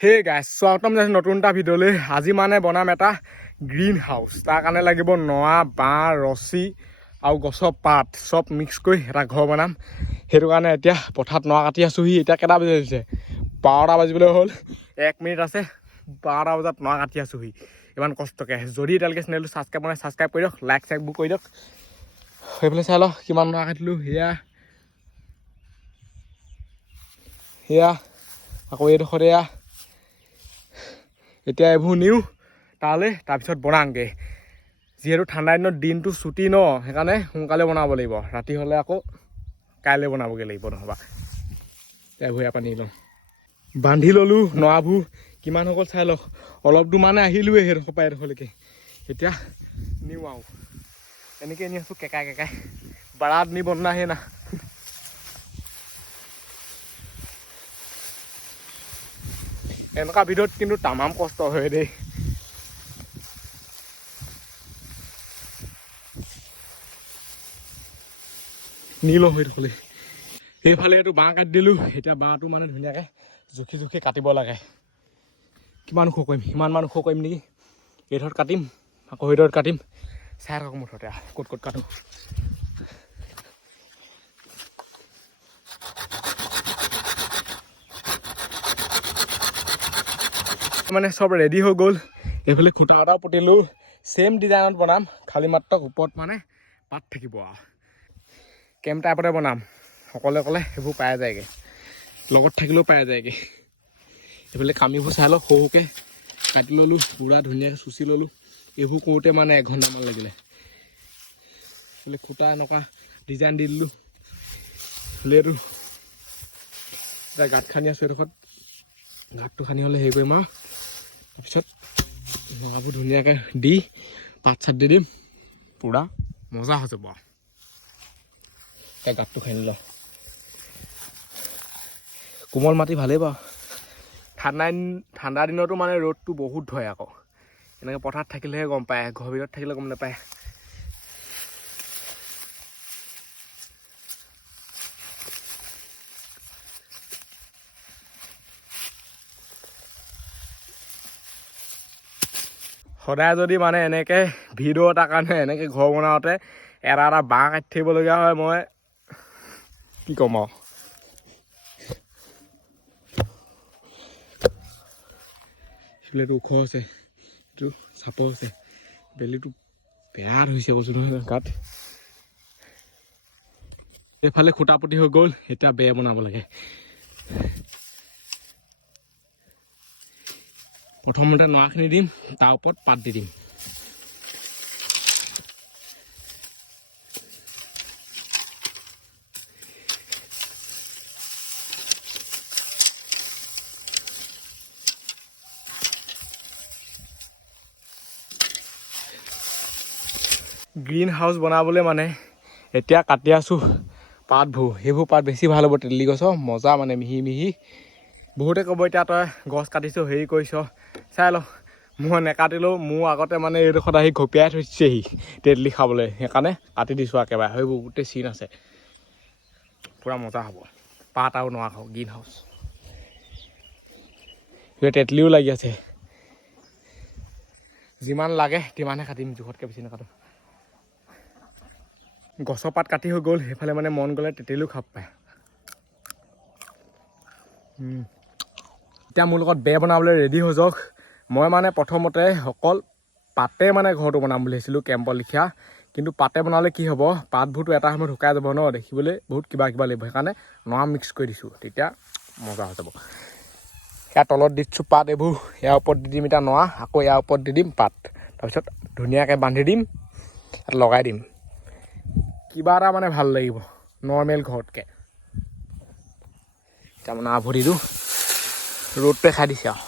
হে গাইছ স্বাগতম জনাইছোঁ নতুন এটা ভিডিঅ'লৈ। আজি মানে বনাম এটা গ্ৰীণ হাউচ। তাৰ কাৰণে লাগিব নৰা, বাঁহ, ৰছী আৰু গছৰ পাত চব মিক্স কৰি এটা ঘৰ বনাম। সেইটো কাৰণে এতিয়া পথাৰত নৰা কাটি আছোঁহি। এতিয়া কেইটা বাজিছে? 12টা বাজিবলৈ হ'ল, 1 মিনিট আছে। 12টা বজাত নৰা কাটি আছোঁহি ইমান কষ্টকৈ। যদি এতিয়ালৈকে চেনেলটো ছাবস্ক্ৰাইব কৰি দিয়ক, লাইক চাইকবোৰ কৰি দিয়ক। সেইফালে চাই লওক কিমান নৰা কাটিলোঁ। সেয়া আকৌ এইডোখৰত এয়া। এতিয়া এইবোৰ নিওঁ তালৈ, তাৰপিছত বনাওঁগৈ। যিহেতু ঠাণ্ডা দিনত দিনটো ছুটি ন, সেইকাৰণে সোনকালে বনাব লাগিব। ৰাতি হ'লে আকৌ কাইলৈ বনাবগৈ লাগিব নহ'বা। এইবোৰ ইয়াৰ পৰা নি লওঁ। বান্ধি ল'লোঁ নৰাবোৰ। কিমান হৈ গ'ল চাই লওক। অলপ দূৰ মানে আহিলোঁৱে সেইডোখৰ পৰা এইডোখৰলৈকে। এতিয়া নিওঁ আৰু এনেকৈ নি আছোঁ কেকাই কেকাই। बड़ा आदमी बनना है ना। এনেকুৱা ভিডিঅ'ত কিন্তু তামাম কষ্ট হয় দেই। নীল হৈ সেইফালে এইটো বাঁহ কাটি দিলোঁ। এতিয়া বাঁহটো মানে ধুনীয়াকৈ জুখি জুখি কাটিব লাগে। কিমান ওখ কৰিম, সিমানমান ওখ কৰিম নেকি। এইডোখৰত কাটিম, আকৌ সেইডোখৰত কাটিম। চাই থাকক মুঠতে ক'ত ক'ত কাটো। মানে চব ৰেডি হৈ গ'ল। এইফালে খুঁটা এটাও পুতিলোঁ। চেম ডিজাইনত বনাম, খালি মাত্ৰ ওপৰত মানে পাত থাকিব আৰু। কেম্প টাইপতে বনাম। অকলে অকলে সেইবোৰ পাই যায়গৈ, লগত থাকিলেও পাই যায়গৈ। এইফালে কামিবোৰ চাই লওক, সৰুকৈ কাটি ল'লোঁ, পূৰা ধুনীয়াকৈ চুচি ল'লোঁ। এইবোৰ কৰোঁতে মানে 1 ঘণ্টামান লাগিলে। এইফালে খুঁটা এনেকুৱা ডিজাইন দি দিলোঁ। এইটো এতিয়া গাঁত খান্দি আছোঁ। এইডোখৰত গাঁতটো খান্দি হ'লে হেৰি কৰিম আৰু তাৰপিছত নৰাবোৰ ধুনীয়াকৈ দি পাত চাত দি দিম। পূৰা মজা হৈ যাব আৰু। এতিয়া গাঁতটো খান্দি লওঁ। কোমল মাটি ভালেই বাৰু। ঠাণ্ডা দিনতো মানে ৰ'দটো বহুত হয় আকৌ। এনেকৈ পথাৰত থাকিলেহে গম পায়, ঘৰৰ ভিতৰত থাকিলে গম নাপায়। সদায় যদি মানে এনেকৈ ভিডিঅ' এটাৰ কাৰণে এনেকৈ ঘৰ বনাওঁতে এটা এটা বাঁহ কাটি থাকিবলগীয়া হয়, মই কি ক'ম আৰু। সেইফালেটো ওখ আছে, এইটো চাপৰ আছে। বেলিটো বেয়া ধৰিছে কৈছোঁ নহয় গাত। এইফালে খুঁটা পুতি হৈ গ'ল। এতিয়া বেৰ বনাব লাগে। প্ৰথমতে নৰাখিনি দিম, তাৰ ওপৰত পাত দি দিম। গ্ৰীণ হাউচ বনাবলৈ মানে এতিয়া কাটি আছোঁ পাতবোৰ। সেইবোৰ পাত বেছি ভাল হ'ব তেতেলী গছৰ, মজা মানে মিহি মিহি। বহুতে ক'ব এতিয়া তই গছ কাটিছ, হেৰি কৰিছ। চাই ল, মই নেকাটিলেও মোৰ আগতে মানে এইডোখৰত আহি ঘপিয়াই থৈছেহি তেতেলী খাবলৈ। সেইকাৰণে কাটি দিছোঁ একেবাৰে। সেইবোৰ গোটেই চিন আছে, পূৰা মজা হ'ব। পাত আৰু নৰা খাওঁ গ্ৰীণ হাউচ। তেতেলীও লাগি আছে। যিমান লাগে সিমানহে কাটিম, জোখতকৈ বেছি নাকাটো। গছৰ পাত কাটি হৈ গ'ল। সেইফালে মানে মন গ'লে তেতেলীও খাব পায়। এতিয়া মোৰ লগত বেৰ বনাবলৈ ৰেডি হৈ যাওক। মই মানে প্ৰথমতে অকল পাতে মানে ঘৰটো বনাম বুলি ভাবিছিলোঁ, কেম্পৰ লিখীয়া। কিন্তু পাতে বনালে কি হ'ব, পাতবোৰতো এটা সময়ত শুকাই যাব ন, দেখিবলৈ বহুত কিবা লাগিব। সেইকাৰণে নৰা মিক্স কৰি দিছোঁ, তেতিয়া মজা হৈ যাব। ইয়াৰ তলত দি দিছোঁ পাত এইবোৰ। ইয়াৰ ওপৰত দি দিম এতিয়া নৰা, আকৌ ইয়াৰ ওপৰত দি দিম পাত। তাৰপিছত ধুনীয়াকৈ বান্ধি দিম, লগাই দিম। কিবা এটা মানে ভাল লাগিব নৰ্মেল ঘৰতকৈ। এতিয়া মানে আভো দি দিওঁ, ৰ'দটোৱে খাই দিছে আৰু।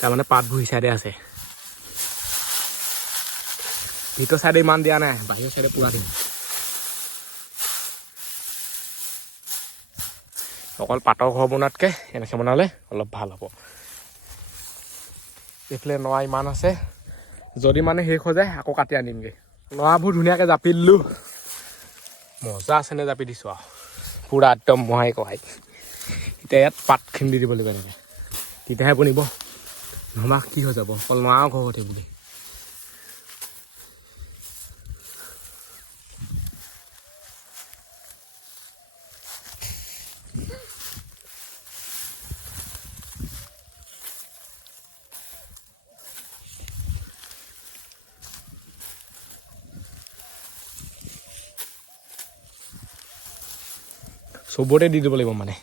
তাৰমানে পাতবোৰ এই চাইডে আছে, ভিতৰ চাইডে ইমান দিয়া নাই, বাহিৰৰ চাইডে পূৰা দিম। অকল পাতৰ ঘৰ বনোৱাতকৈ এনেকৈ বনালে অলপ ভাল হ'ব। এইফালে নৰা ইমান আছে, যদি মানে শেষ হৈ যায় আকৌ কাটি আনিমগৈ। নৰাবোৰ ধুনীয়াকৈ জাপি দিলোঁ। মজা আছেনে জাপি দিছোঁ আৰু পূৰা একদম মহাই কহাই। এতিয়া ইয়াত পাতখিনি দি দিব লাগিব এনেকৈ, তেতিয়াহে বনিব, নহ'বা কি হৈ যাব, অকল নোৱাৰো ঘৰতে বুলি। চবতে দি দিব লাগিব মানে।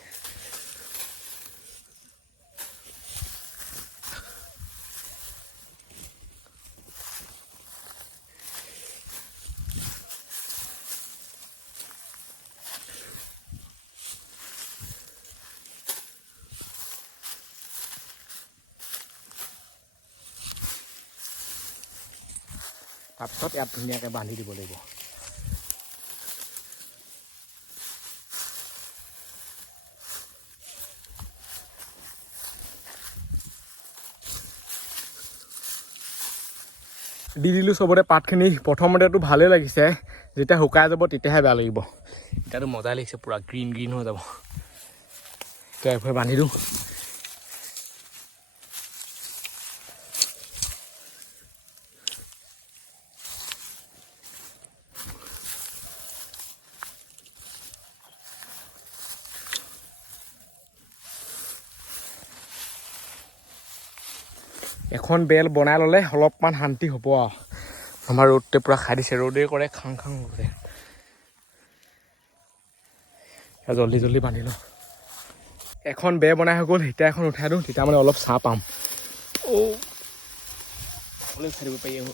তাৰপিছত ইয়াত ধুনীয়াকৈ বান্ধি দিব লাগিব। দি দিলোঁ চবতে পাতখিনি। প্ৰথমতেতো ভালেই লাগিছে, যেতিয়া শুকাই যাব তেতিয়াহে বেয়া লাগিব। এতিয়াতো মজাই লাগিছে, পূৰা গ্ৰীণ গ্ৰীণ হৈ যাব। এতিয়া এইফালে বান্ধি দিওঁ। এখন বেল বনাই ল'লে অলপমান শান্তি হ'ব আৰু। আমাৰ ৰ'দটোৱে পূৰা খাই দিছে, ৰ'দেই কৰে খাং খাং কৰে। জল্দি জল্দি বান্ধি লওঁ। এখন বে বনাই হৈ গ'ল, এতিয়া এখন উঠাই দিওঁ, তেতিয়া মানে অলপ ছাঁ পাম। উঠাই দিব পাৰি আৰু।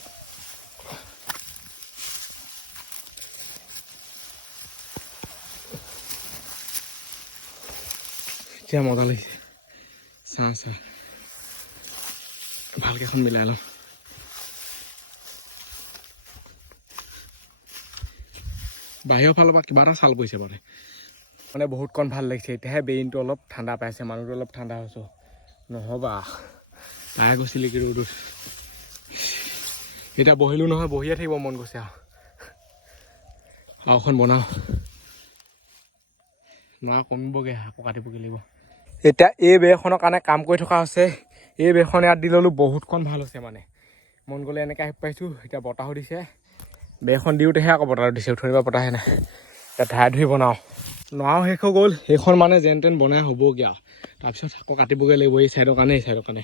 এতিয়া মজা লাগিছে, ছাঁ ছাঁ ভালকৈ এখন মিলাই লওঁ। বাহিৰৰ ফালৰ পৰা কিবা এটা ছাল পৰিছে বাৰু, মানে বহুতকণ ভাল লাগিছে। এতিয়াহে ব্ৰেইনটো অলপ ঠাণ্ডা পাইছে, মানুহটো অলপ ঠাণ্ডা হৈছোঁ। নহ'বা পাই গৈছিলে কি ৰ'দত। এতিয়া বহিলোঁ নহয়, বহিয়ে থাকিব মন গৈছে আৰু এখন বনাওঁ। নোৱাৰা কমিবগৈ, আকৌ কাটিবগৈ লাগিব। এতিয়া এই বেৰখনৰ কাৰণে কাম কৰি থকা হৈছে। এই বেৰখন ইয়াত দি ল'লোঁ, বহুতকণ ভাল হৈছে মানে। মন গ'লে এনেকৈ আহি পাইছোঁ। এতিয়া বতাহো দিছে, বেৰখন দিওঁতেহে আকৌ বতাহ দিছে, উঠনিৰ পৰা বতাহে নাই। এতিয়া ধাই ধুই বনাওঁ। নোৱাৰো শেষ হৈ গ'ল, সেইখন মানে যেন তেন বনাই হ'বগৈ আৰু। তাৰপিছত আকৌ কাটিবগৈ লাগিব, এই চাইডৰ কাৰণে এই চাইডৰ কাৰণে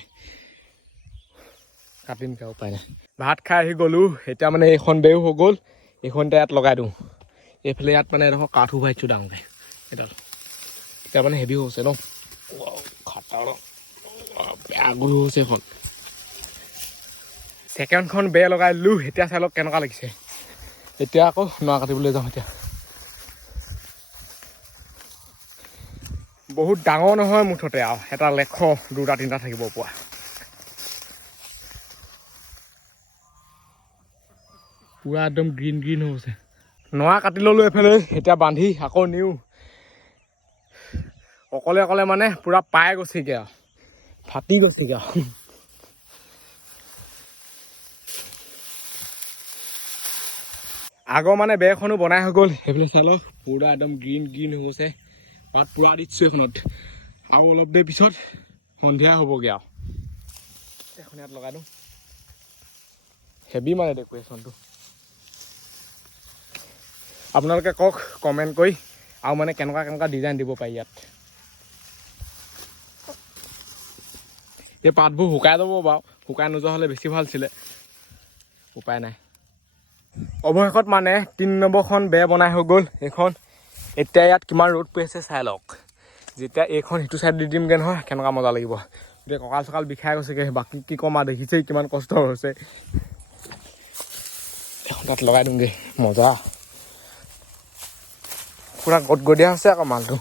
কাটিম, কিয় উপায় নাই। ভাত খাই আহি গ'লোঁ, এতিয়া মানে এইখন বেৰো হৈ গ'ল, এইখনতে ইয়াত লগাই দিওঁ। এইফালে ইয়াত মানে এডোখৰ কাঠ উভাইছোঁ ডাঙৰকৈ, এডাল এতিয়া মানে হেভি হৈছে ন, খাটাৰ বেয়া গৰু হৈছে এখন। ছেকেণ্ডখন বেৰ লগাই দিলোঁ, এতিয়া চাই লওক কেনেকুৱা লাগিছে। এতিয়া আকৌ নৰা কাটিবলৈ যাওঁ। এতিয়া বহুত ডাঙৰ নহয় মুঠতে আৰু, এটা লেখ দুটা তিনিটা থাকিব পৰা। পুৰা একদম গ্ৰীণ গ্ৰীণ হৈ গৈছে। নৰা কাটি ল'লোঁ এইফালে, এতিয়া বান্ধি আকৌ নিওঁ। অকলে অকলে মানে পূৰা পাই গৈছেগৈ আৰু, ফাটি গৈছেগৈ আৰু। আগৰ মানে বেৰখনো বনাই হৈ গ'ল, সেইফালে চাই লওক পূৰা একদম গ্ৰীণ গ্ৰীণ হৈ গৈছে। পাত পূৰা দিছোঁ এইখনত, আৰু অলপ দেৰি পিছত সন্ধিয়া হ'বগৈ আৰু। এখন ইয়াত লগাই দিওঁ, হেভি মানে ডেক'ৰেশ্যনটো। আপোনালোকে কওক কমেণ্ট কৰি, আৰু মানে কেনেকুৱা কেনেকুৱা ডিজাইন দিব পাৰি ইয়াত। এই পাতবোৰ শুকাই যাব বাৰু, শুকাই নোযোৱা হ'লে বেছি ভাল আছিলে, উপায় নাই। অৱশেষত মানে 3 নম্বৰখন বেৰ বনাই হৈ গ'ল এইখন। এতিয়া ইয়াত কিমান ৰ'দ পৰি আছে চাই লওক। যেতিয়া এইখন সিটো চাইড দি দিমগৈ নহয়, কেনেকুৱা মজা লাগিব। এতিয়া কঁকাল চকাল বিষাই গৈছেগৈ, বাকী কি ক'ম আৰু, দেখিছেই কিমান কষ্ট হৈছে। এখন তাত লগাই দিমগৈ, মজা পূৰা গদগদীয়া হৈছে আকৌ মালটো।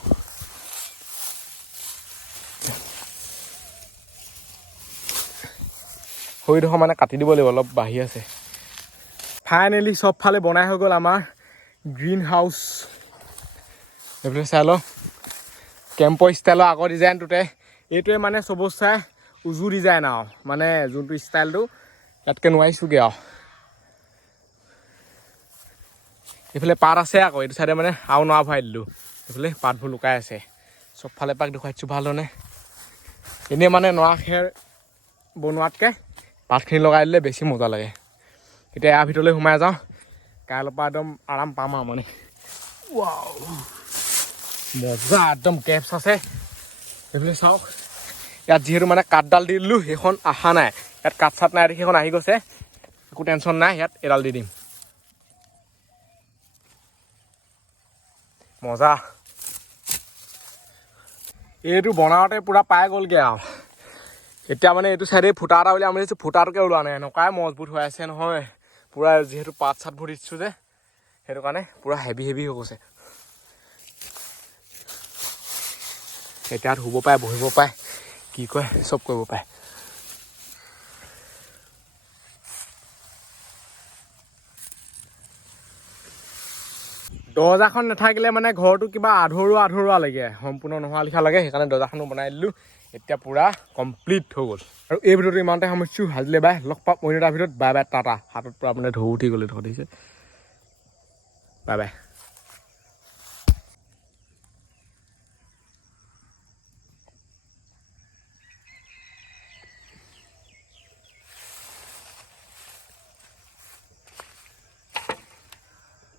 খৰিডোখৰ মানে কাটি দিব লাগিব, অলপ বাঢ়ি আছে। ফাইনেলি চবফালে বনাই হৈ গ'ল আমাৰ গ্ৰীণ হাউচ। এইফালে চাই লওঁ, কেম্পৰ ষ্টাইলৰ আগৰ ডিজাইনটোতে এইটোৱে মানে চবতচে উজু ডিজাইন আৰু, মানে যোনটো ষ্টাইলটো ইয়াতকৈ নোৱাৰিছোঁগৈ আৰু। এইফালে পাত আছে আকৌ, এইটো চাইডে মানে আৰু নৰা ভৰাই দিলোঁ, এইফালে পাতবোৰ লুকাই আছে। চবফালে পাক দেখুৱাইছোঁ ভাল ধৰণে এনেই মানে নৰা খেৰ বনোৱাতকৈ পাতখিনি লগাই দিলে বেছি মজা লাগে এতিয়া ইয়াৰ ভিতৰলৈ সোমাই যাওঁ কাইলৈৰ পৰা একদম আৰাম পাম আৰু মানে ৱাও মজা একদম কেপছ আছে এইফালে চাওক ইয়াত যিহেতু মানে কাঠডাল দি দিলোঁ সেইখন অহা নাই ইয়াত কাঠ চাঠ নাই দেখি সেইখন আহি গৈছে একো টেনশ্যন নাই ইয়াত এডাল দি দিম মজা এইটো বনাওঁতে পূৰা পাই গ'লগৈ আৰু এতিয়া মানে এইটো চাইডে ফুটা এটা উলিয়াই আমি ভাবিছোঁ ফুটাটোকে ওলোৱা নাই এনেকুৱাই মজবুত হৈ আছে নহয় পূৰা যিহেতু পাত চাত ভৰি দিছোঁ যে সেইটো কাৰণে পূৰা হেভি হৈ গৈছে এতিয়াত শুব পাৰে বহিব পাৰে কি কয় চব কৰিব পাৰে দৰ্জাখন নাথাকিলে মানে ঘৰটো কিবা আধৰুৱা লাগে সম্পূৰ্ণ নোহোৱা লিখা লাগে সেইকাৰণে দৰ্জাখনো বনাই দিলোঁ এতিয়া পূৰা কমপ্লিট হৈ গ'ল আৰু এই ভিডিঅ'টো ইমানতে সামৰিছোঁ আজিলৈ বাই লগ পাম অন্য এটা ভিডিঅ'ত বাই বাই টাটা হাতত পূৰা মানে ঢৌ উঠি গ'লে দেখিছে বাই বাই